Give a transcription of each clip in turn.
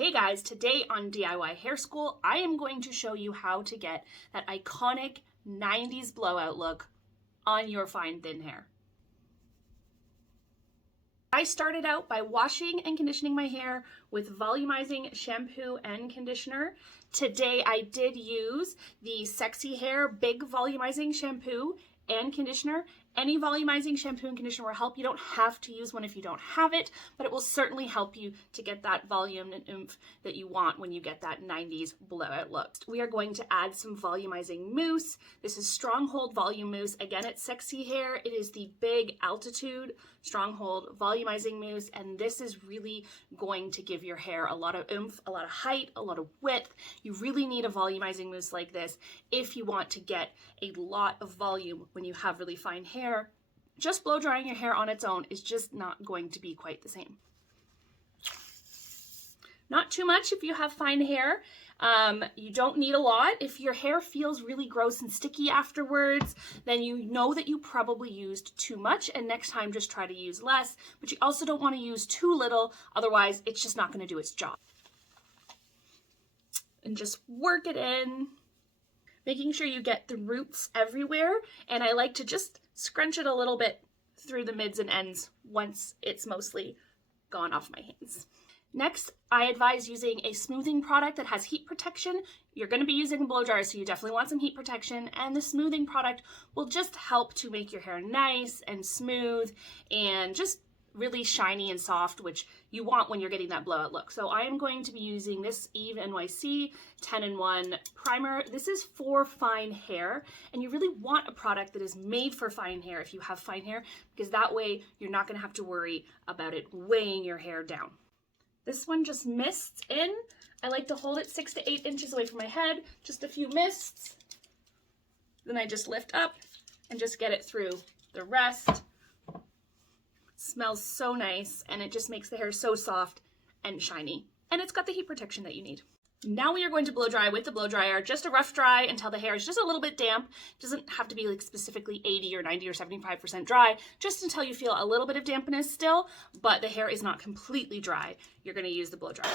Hey guys, today on DIY Hair School, I am going to show you how to get that iconic 90s blowout look on your fine thin hair. I started out by washing and conditioning my hair with volumizing shampoo and conditioner. Today I did use the Sexy Hair Big Volumizing Shampoo and Conditioner. Any volumizing shampoo and conditioner will help. You don't have to use one if you don't have it, but it will certainly help you to get that volume and oomph that you want when you get that 90s blowout look. We are going to add some volumizing mousse. This is Stronghold Volume Mousse. Again, it's Sexy Hair. It is the Big Altitude Stronghold Volumizing Mousse, and this is really going to give your hair a lot of oomph, a lot of height, a lot of width. You really need a volumizing mousse like this if you want to get a lot of volume when you have really fine hair. Just blow drying your hair on its own is just not going to be quite the same. Not too much if you have fine hair. You don't need a lot. If your hair feels really gross and sticky afterwards, then you know that you probably used too much, and next time just try to use less, but you also don't want to use too little, otherwise it's just not going to do its job. And just work it in, making sure you get the roots everywhere, and I like to just scrunch it a little bit through the mids and ends once it's mostly gone off my hands. Next, I advise using a smoothing product that has heat protection. You're going to be using a blow dryer, so you definitely want some heat protection, and the smoothing product will just help to make your hair nice and smooth and just really shiny and soft, which you want when you're getting that blowout look. So I am going to be using this Eve NYC 10-in-1 primer. This is for fine hair, and you really want a product that is made for fine hair if you have fine hair, because that way you're not going to have to worry about it weighing your hair down. This one just mists in. I like to hold it 6 to 8 inches away from my head, just a few mists. Then I just lift up and just get it through the rest. Smells so nice, and it just makes the hair so soft and shiny, and it's got the heat protection that you need. Now we are going to blow dry with the blow dryer, just a rough dry until the hair is just a little bit damp. It doesn't have to be like specifically 80 or 90 or 75% dry, just until you feel a little bit of dampness still, but the hair is not completely dry. You're going to use the blow dryer.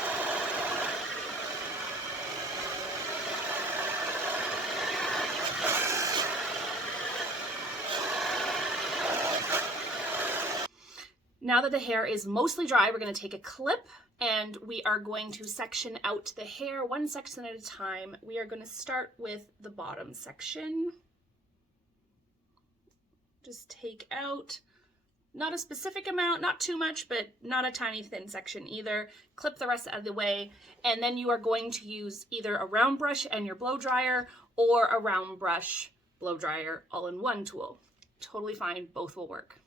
Now that the hair is mostly dry, we're going to take a clip and we are going to section out the hair one section at a time. We are going to start with the bottom section. Just take out, not a specific amount, not too much, but not a tiny thin section either. Clip the rest out of the way, and then you are going to use either a round brush and your blow dryer or a round brush, blow dryer, all in one tool. Totally fine, both will work.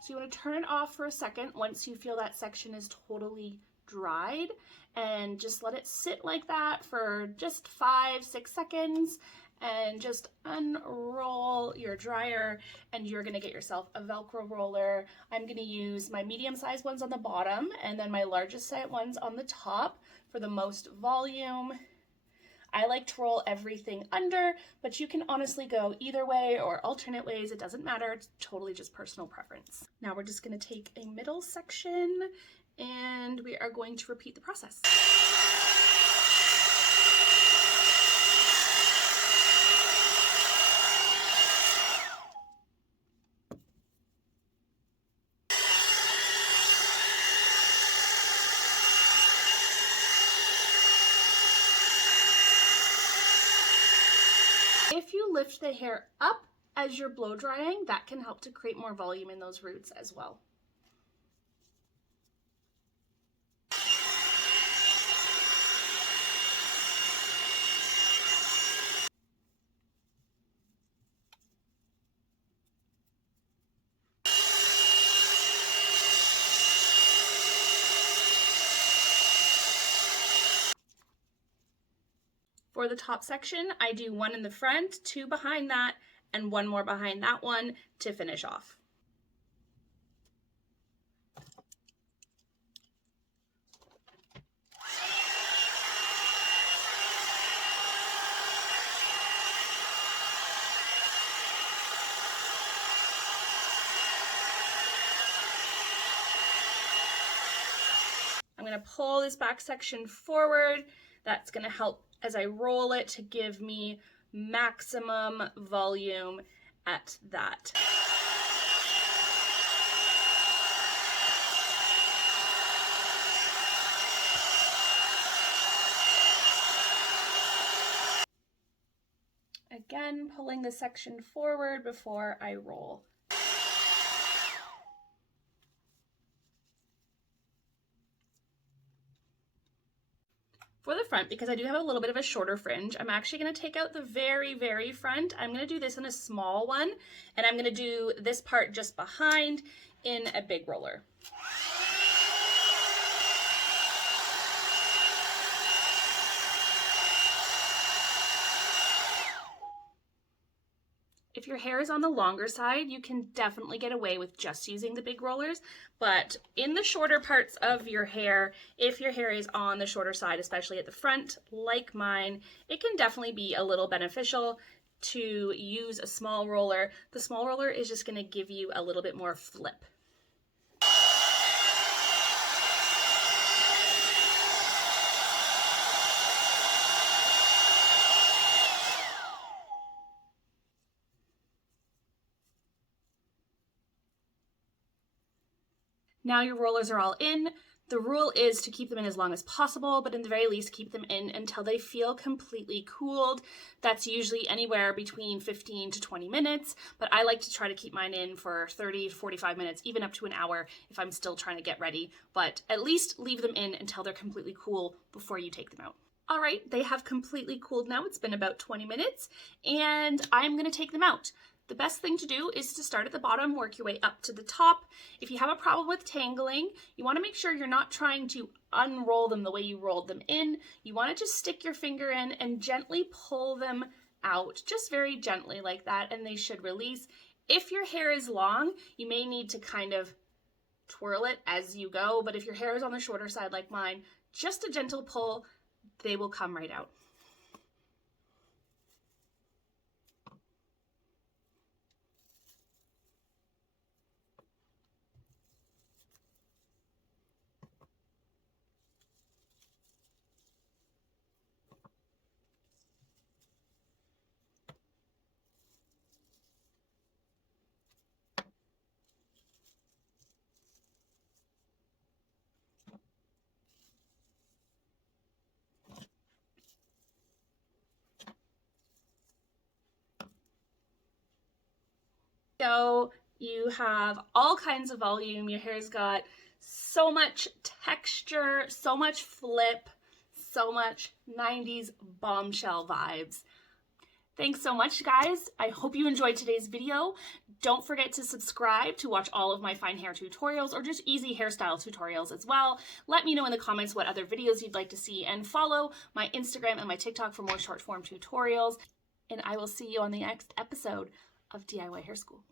So you want to turn it off for a second once you feel that section is totally dried, and just let it sit like that for just 5-6 seconds, and just unroll your dryer, and you're going to get yourself a Velcro roller. I'm going to use my medium-sized ones on the bottom and then my largest size ones on the top for the most volume. I like to roll everything under, but you can honestly go either way or alternate ways. It doesn't matter. It's totally just personal preference. Now we're just going to take a middle section and we are going to repeat the process. If you lift the hair up as you're blow drying, that can help to create more volume in those roots as well. For the top section, I do one in the front, 2 behind that, and 1 more behind that one to finish off. going to pull this back section forward. That's going to help as I roll it to give me maximum volume at that. Again, pulling the section forward before I roll. For the front, because I do have a little bit of a shorter fringe, I'm actually going to take out the very, very front. I'm going to do this in a small one, and I'm going to do this part just behind in a big roller. If your hair is on the longer side, you can definitely get away with just using the big rollers, but in the shorter parts of your hair, if your hair is on the shorter side, especially at the front, like mine, it can definitely be a little beneficial to use a small roller. The small roller is just going to give you a little bit more flip. Now your rollers are all in. The rule is to keep them in as long as possible, but in the very least, keep them in until they feel completely cooled. That's usually anywhere between 15 to 20 minutes, but I like to try to keep mine in for 30 to 45 minutes, even up to an hour if I'm still trying to get ready, but at least leave them in until they're completely cool before you take them out. All right, they have completely cooled now. It's been about 20 minutes, and I'm gonna take them out. The best thing to do is to start at the bottom, work your way up to the top. If you have a problem with tangling, you want to make sure you're not trying to unroll them the way you rolled them in. You want to just stick your finger in and gently pull them out, just very gently like that, and they should release. If your hair is long, you may need to kind of twirl it as you go, but if your hair is on the shorter side like mine, just a gentle pull, they will come right out. So you have all kinds of volume. Your hair's got so much texture, so much flip, so much 90s bombshell vibes. Thanks so much, guys. I hope you enjoyed today's video. Don't forget to subscribe to watch all of my fine hair tutorials or just easy hairstyle tutorials as well. Let me know in the comments what other videos you'd like to see, and follow my Instagram and my TikTok for more short form tutorials. And I will see you on the next episode of DIY Hair School.